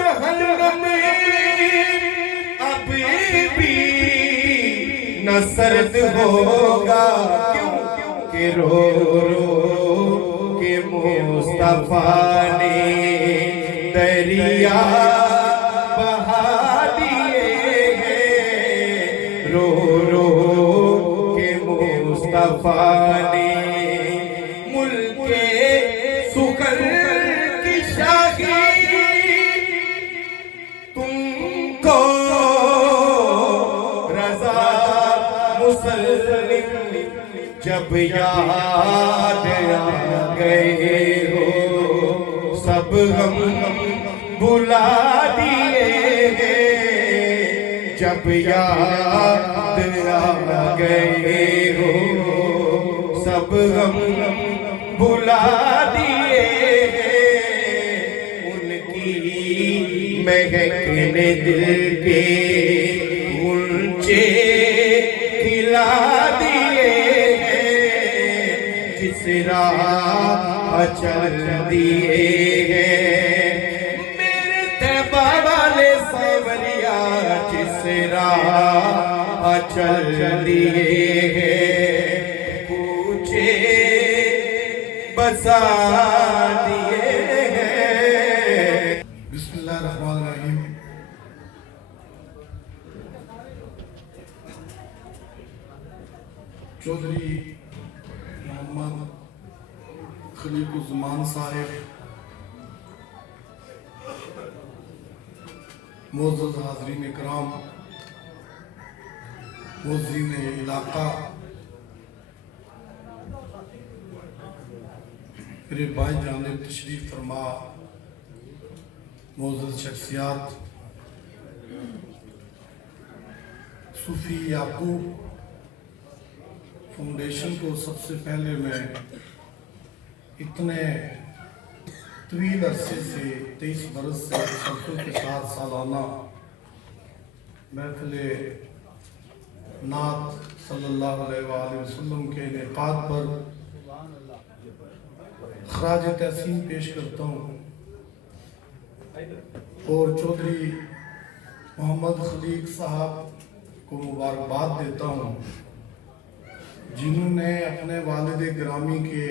جہنم ابھی بھی نہ سرد ہوگا، کہ رو رو کے مصطفیٰ نے دریا بہا دیے ہیں، رو رو کے مصطفیٰ نے ملک سکر کی شاہی تم کو رضا مسلم جب یاد آ گئے ہو، سب غم بھلا دیے ہیں، جب یاد آ گئے ہو، سب غم بھلا دیے ہیں، ان کی مہکنے دل کے غنچے کھلا دیے ہیں، جس راہ چل دیے ہیں میرے طیبہ والے سیوریا، جس راہ چل دیے ہیں کوچے بسا دیے ہیں۔ بسم اللہ الرحمن الرحیم۔ چودھری محمد خلیق الزمان صاحب، معزز حاضرین اکرام، معززین علاقہ، میرے بھائی جانب تشریف فرما معزز شخصیات، صوفی یعقوب فاؤنڈیشن کو سب سے پہلے میں اتنے طویل عرصے سے 23 برس سے سلطوں کے ساتھ سالانہ محفل نعت صلی اللہ علیہ وآلہ وسلم کے انعقاد پر خراج تحسین پیش کرتا ہوں، اور چودھری محمد خلیق صاحب کو مبارکباد دیتا ہوں، جنہوں نے اپنے والد گرامی کے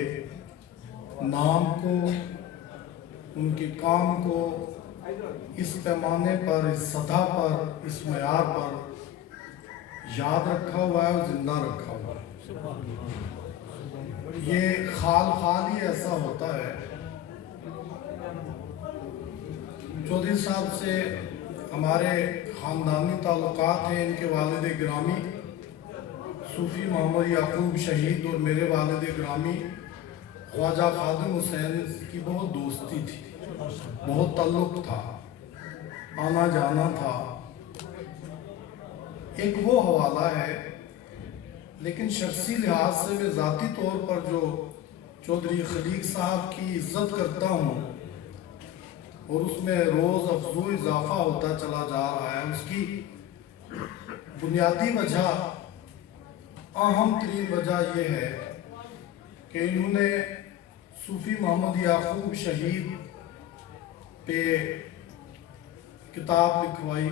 نام کو، ان کے کام کو اس پیمانے پر، اس سطح پر، اس معیار پر یاد رکھا ہوا ہے اور زندہ رکھا ہوا ہے۔ یہ خال ہی ایسا ہوتا ہے۔ چودھری صاحب سے ہمارے خاندانی تعلقات ہیں، ان کے والد گرامی صوفی محمد یعقوب شہید اور میرے والد گرامی خواجہ خادم حسین کی بہت دوستی تھی، بہت تعلق تھا، آنا جانا تھا۔ ایک وہ حوالہ ہے، لیکن شخصی لحاظ سے میں ذاتی طور پر جو چودھری خلیق صاحب کی عزت کرتا ہوں اور اس میں روز افزو اضافہ ہوتا چلا جا رہا ہے، اس کی بنیادی وجہ، اہم ترین وجہ یہ ہے کہ انہوں نے صوفی محمد یعقوب شہید پہ کتاب لکھوائی،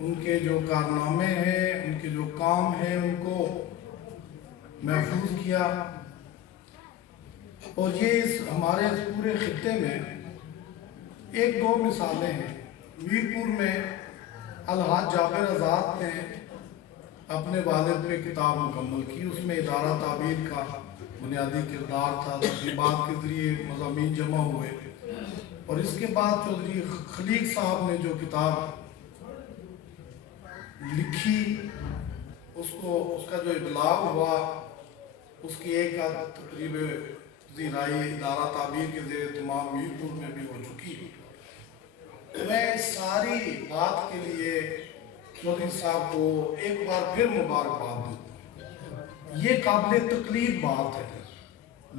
ان کے جو کارنامے ہیں، ان کے جو کام ہیں، ان کو محفوظ کیا، اور یہ ہمارے پورے خطے میں ایک دو مثالیں ہیں۔ میرپور میں الحاج جابر آزاد نے اپنے والد پہ کتاب مکمل کی، اس میں ادارہ تعبیر کا بنیادی کردار تھا، تقریبات کے ذریعے مضامین جمع ہوئے، اور اس کے بعد چودھری خلیق صاحب نے جو کتاب لکھی، اس کا جو ابلاغ ہوا، اس کی ایک تقریب زیرائی ادارہ تعبیر کے زیر اہتمام میرپور میں بھی ہو چکی۔ میں ساری بات کے لیے چودھری صاحب کو ایک بار پھر مبارکباد دیتا ہوں۔ یہ قابل تقلید بات ہے،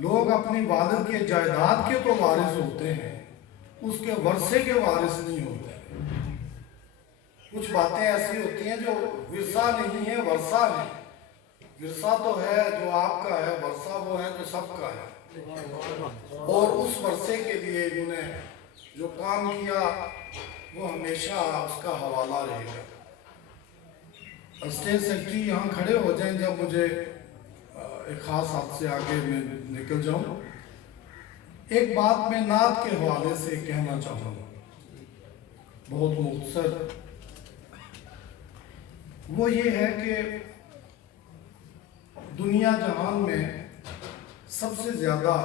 لوگ اپنی والد کے جائیداد کے تو وارث ہوتے ہیں، اس کے ورثے کے وارث نہیں ہوتے۔ کچھ باتیں ایسی ہوتی ہیں جو ورثہ نہیں ہے، ورثہ ہے۔ ورثہ تو ہے جو آپ کا ہے، ورثہ وہ ہے جو سب کا ہے، اور اس ورثے کے لیے انہوں نے جو کام کیا وہ ہمیشہ اس کا حوالہ رہے گا۔ اسٹیٹ سیکرٹری یہاں کھڑے ہو جائیں جب مجھے ایک خاص حد سے آگے میں نکل جاؤں۔ ایک بات میں نعت کے حوالے سے کہنا چاہوں گا، بہت مختصر۔ وہ یہ ہے کہ دنیا جہان میں سب سے زیادہ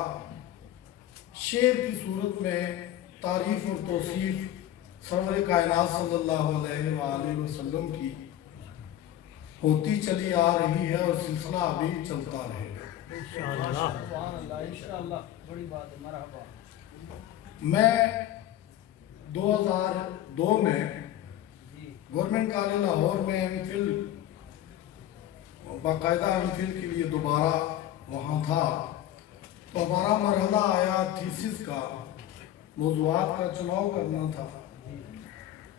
شعر کی صورت میں تعریف اور توصیف سرور کائنات صلی اللہ علیہ وآلہ وسلم کی ہوتی چلی آ رہی ہے اور سلسلہ ابھی چلتا رہے گا۔ میں 2002 میں گورنمنٹ کالج لاہور میں ایم فل باقاعدہ ایم فل کے لیے دوبارہ وہاں تھا، تو ہمارا مرحلہ آیا تھیسس کا، موضوعات کا چناؤ کرنا تھا،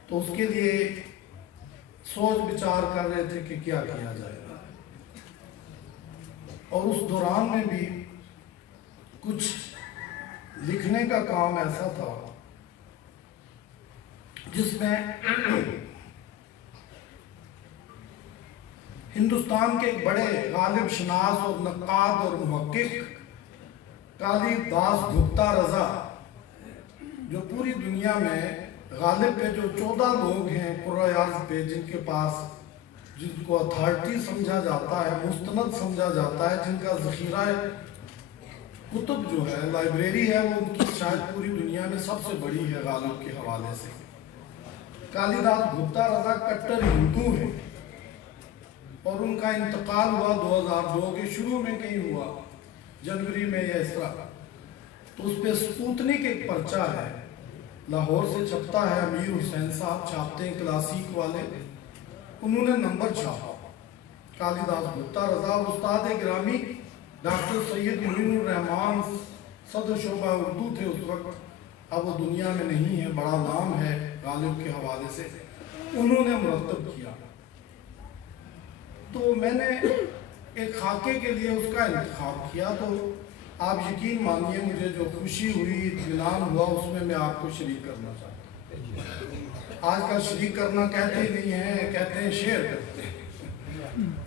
تو اس کے لیے سوچ بچار کر رہے تھے کہ کیا کیا جائے گا۔ اور اس دوران میں بھی کچھ لکھنے کا کام ایسا تھا جس میں ہندوستان کے ایک بڑے غالب شناس اور نقاد اور محقق کالی داس گپتا رضا، جو پوری دنیا میں غالب پہ جو 14 لوگ ہیں قرۂ ارض پہ جن کے پاس، جن کو اتھارٹی سمجھا جاتا ہے، مستند سمجھا جاتا ہے، جن کا ذخیرہ کتب جو ہے، لائبریری ہے، وہ ان کی شاید پوری دنیا میں سب سے بڑی ہے غالب کے حوالے سے۔ کالی داس گپتا رضا کٹر ہندو ہیں، اور ان کا انتقال ہوا 2002 کے شروع میں کہیں ہوا، جنوری میں یا اس طرح۔ تو اس پہ سپوتنک ایک پرچہ ہے، لاہور سے چھپتا ہے، امیر حسین صاحب چھاپتے ہیں، کلاسیک والے، انہوں نے نمبر چھاپا کالی داس گپتا رضا۔ استاد گرامی ڈاکٹر سید معین الرحمان صدر شعبہ اردو تھے اس وقت، اب وہ دنیا میں نہیں ہے، بڑا نام ہے غالب کے حوالے سے، انہوں نے مرتب کیا۔ تو میں نے ایک خاکے کے لیے اس کا انتخاب کیا، تو آپ یقین مانیے مجھے جو خوشی ہوئی، اطمینان ہوا، اس میں آپ کو شریک کرنا چاہتا ہوں۔ آج کل شریک کرنا کہتے ہی نہیں ہیں، کہتے ہیں شیئر کرتے ہیں،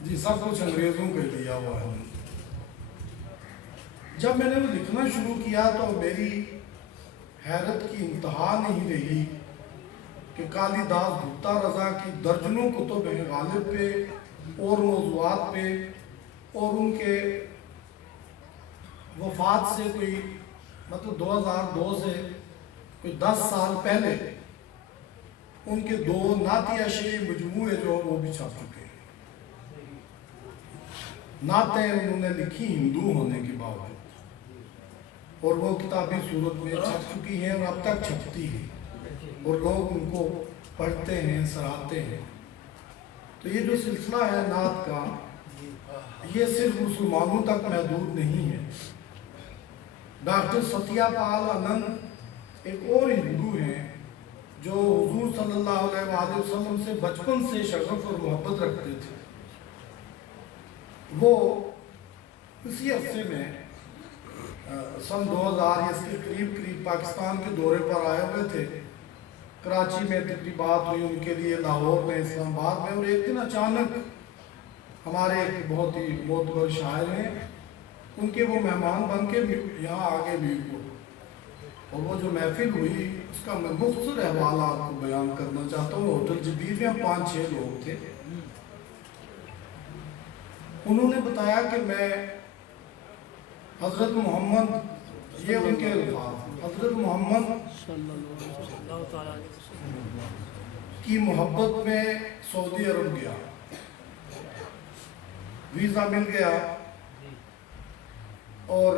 جی سب کچھ انگریزوں کے لیا ہوا ہے۔ جب میں نے وہ لکھنا شروع کیا تو میری حیرت کی انتہا نہیں رہی کہ کالی داس گپتا رضا کی درجنوں کتب ہیں غالب پہ اور موضوعات پہ، اور ان کے وفات سے کوئی مطلب 2002 سے کوئی 10 سال پہلے ان کے 2 نعتیہ شعری مجموعے جو وہ بھی چھپ چکے ہیں۔ نعتیں انہوں نے لکھی ہندو ہونے کے باوجود، اور وہ کتابی صورت میں چھپ چکی ہیں اور اب تک چھپتی ہیں، اور لوگ ان کو پڑھتے ہیں، سراہتے ہیں۔ تو یہ جو سلسلہ ہے نعت کا، یہ صرف مسلمانوں تک محدود نہیں ہے۔ ڈاکٹر ستیہ پال آنند ایک اور ہندو ہیں جو حضور صلی اللہ علیہ وآلہ وسلم سے بچپن سے شغف اور محبت رکھتے تھے، وہ اسی عرصے میں سن 2000 اس کے قریب پاکستان کے دورے پر آئے ہوئے تھے۔ کراچی میں تقریبات ہوئی ان کے لیے، لاہور میں، اسلام آباد میں، اور ایک دن اچانک ہمارے ایک بہت ہی معتبر شاعر ہیں، ان کے وہ مہمان بن کے یہاں آگے میر پور، اور وہ جو محفل ہوئی اس کا میں مختصر احوال آپ کو بیان کرنا چاہتا ہوں۔ ہوٹل جبیر میں 5-6 لوگ تھے، انہوں نے بتایا کہ میں حضرت محمد، یہ ان کے الفاظ، حضرت محمد کی محبت میں سعودی عرب گیا، ویزا مل گیا، اور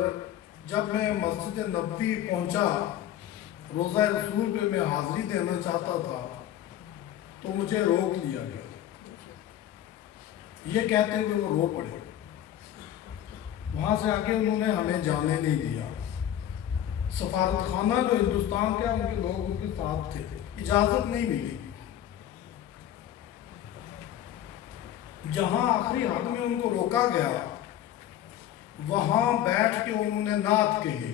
جب میں مسجد نبوی پہنچا، روزہ رسول پہ میں حاضری دینا چاہتا تھا تو مجھے روک لیا گیا، یہ کہتے ہوئے وہ رو پڑے۔ وہاں سے آگے انہوں نے ہمیں جانے نہیں دیا، سفارت خانہ جو ہندوستان کا ان کے لوگ ان کے ساتھ تھے، اجازت نہیں ملی۔ جہاں آخری حد میں ان کو روکا گیا، وہاں بیٹھ کے انہوں نے نعت کہی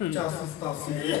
85-87।